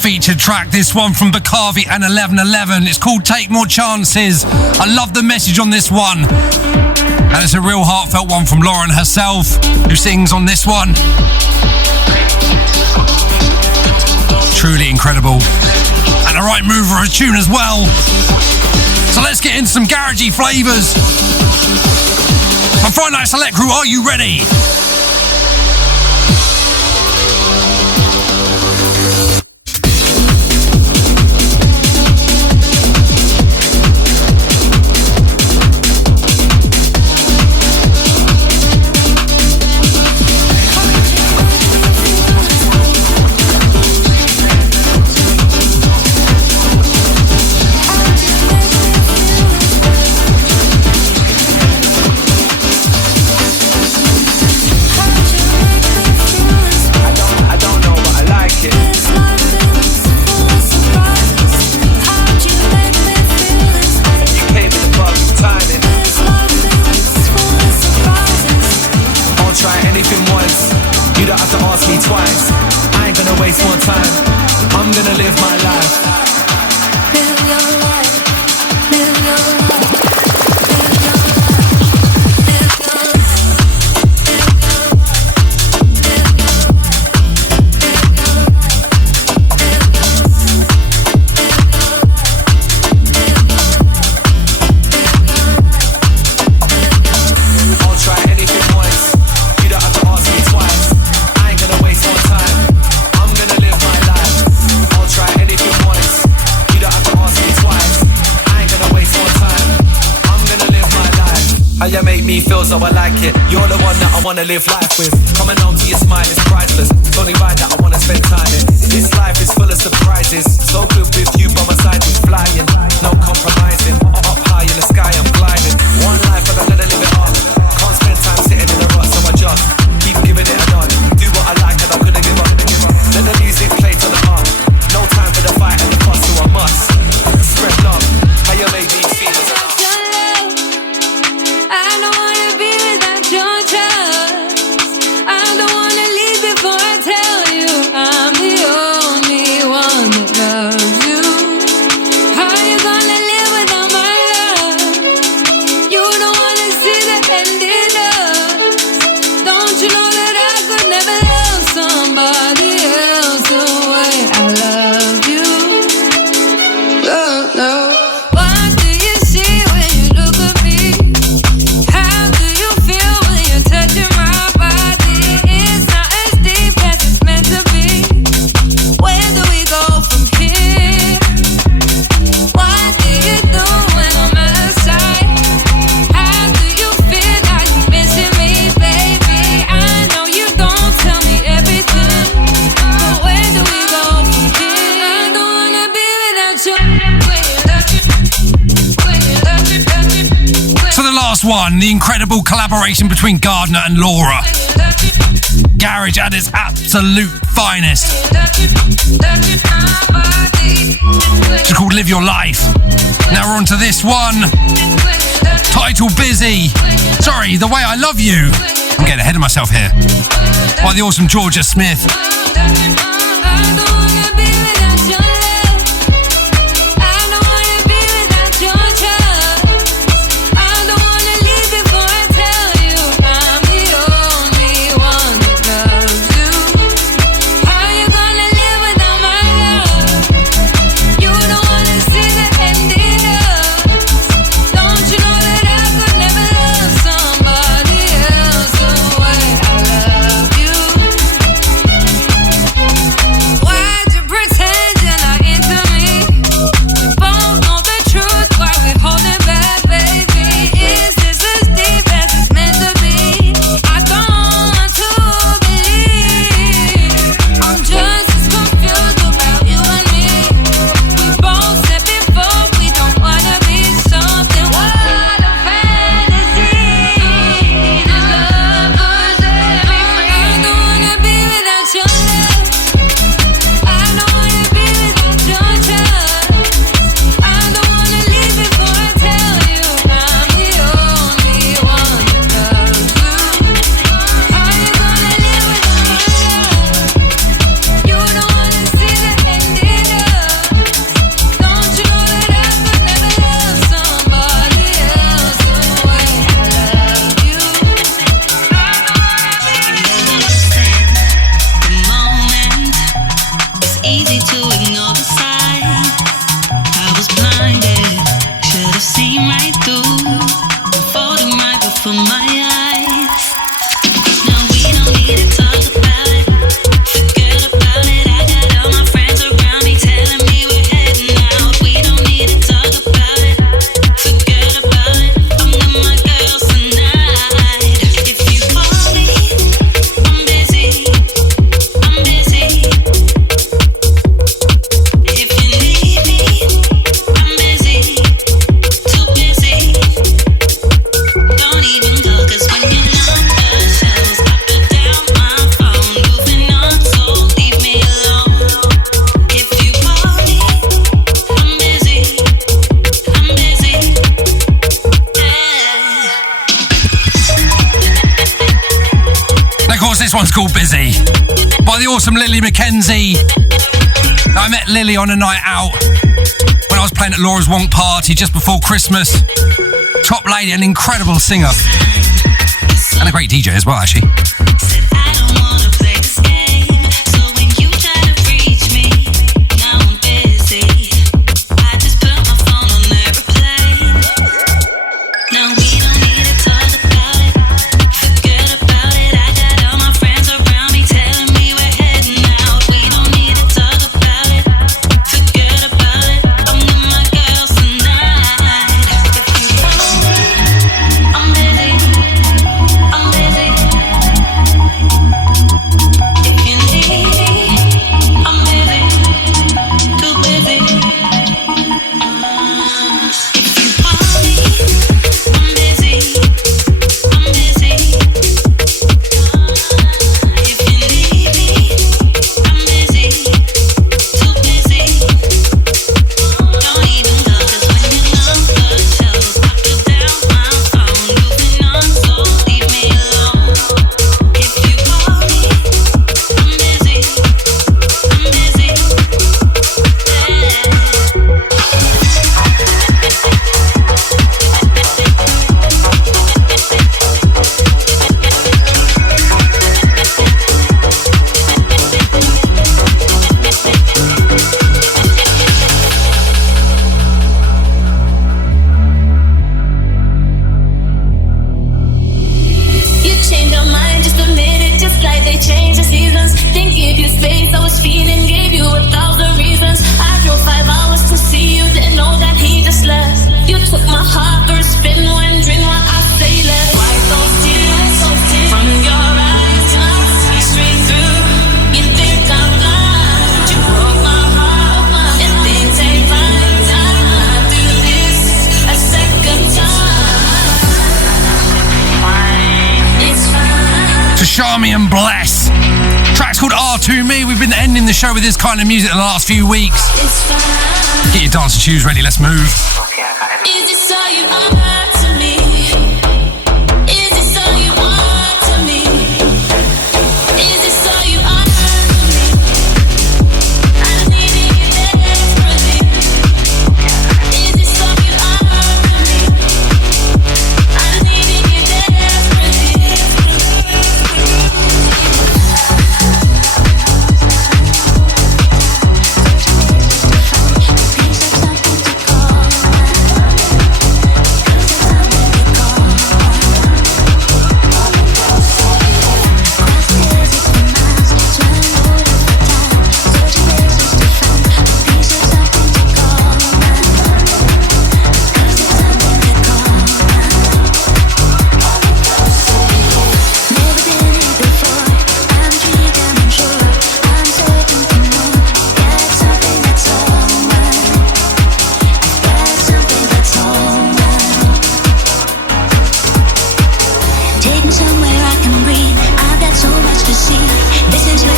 Featured track, this one from Bakavi and 1111. It's called Take More Chances. I love the message on this one, and it's a real heartfelt one from Lauren herself, who sings on this one. Truly incredible, and a right mover of a tune as well. So let's get into some garagey flavours. My Friday Night Select crew, are you ready? Twice, I ain't gonna waste more time. I'm gonna live my life. Million How you make me feel so I like it. You're the one that I wanna live life with. Coming home to your smile is priceless. It's only right that I wanna spend time in. This life is full of surprises. So good with you by my side, we're flying. No compromising. Up high in the sky, I'm gliding. One life, I gotta live it up. Can't spend time sitting in the rut, so I just keep giving it a nod. Do what I like and I'm gonna give up. Let the music play to the heart. No time for the fight and the fuss, so I must spread love. How you make me feel as I don't wanna be without your trust. I don't wanna leave before I tell you I'm the only one that loves you. How you gonna live without my love? You don't wanna see the end in us. Don't you know that I could never love somebody else the way I love you? Oh, no. What do you see when you look at me? How do you feel when you're touching my body? It's not as deep as it's meant to be. Where do we go from here? What do you do when I'm at your side? How do you feel? Are you missing me, baby? I know you don't tell me everything, but where do we go from here? I don't wanna be without you. So the last one, the incredible collaboration between Gardner and Laura. Garage at its absolute finest. It's called Live Your Life. Now we're on to this one. Title Busy. Sorry, The Way I Love You. I'm getting ahead of myself here. By the awesome Georgia Smith. This one's called Busy, by the awesome Lily McKenzie. I met Lily on a night out when I was playing at Laura's Wonk party just before Christmas. Top lady, an incredible singer, and a great DJ as well, actually. I'm they change the seasons. Didn't give you space, I was feeling, gave you 1,000 reasons. I drove 5 hours to see you, didn't know that he just left. You took my heart for a spin, wondering why I say less. Wipe those tears from your eyes, see straight through. You think I'm blind, you broke my heart, and things ain't fine. I do this a second time. It's fine. To Shami and Bless. Track's called R2 Me. We've been ending the show with this kind of music in the last few weeks. It's fine. Get your dance and shoes ready, let's move. Is this all you are to me? Is this all you are to me? Is this all you are to me? I needed you desperately. Is this all you are to me? I needed you desperately.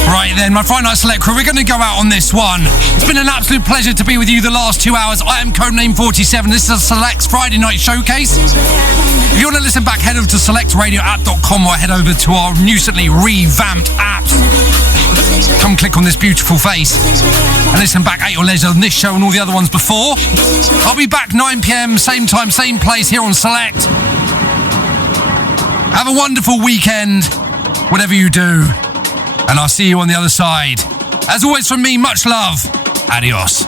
Right then, my Friday Night Select crew, we're going to go out on this one. It's been an absolute pleasure to be with you the last 2 hours. I am Codename 47. This is a Select's Friday Night Showcase. If you want to listen back, head over to selectradioapp.com or head over to our recently revamped apps. Come click on this beautiful face and listen back at your leisure on this show and all the other ones before. I'll be back 9 p.m, same time, same place here on Select. Have a wonderful weekend, whatever you do. And I'll see you on the other side. As always from me, much love. Adios.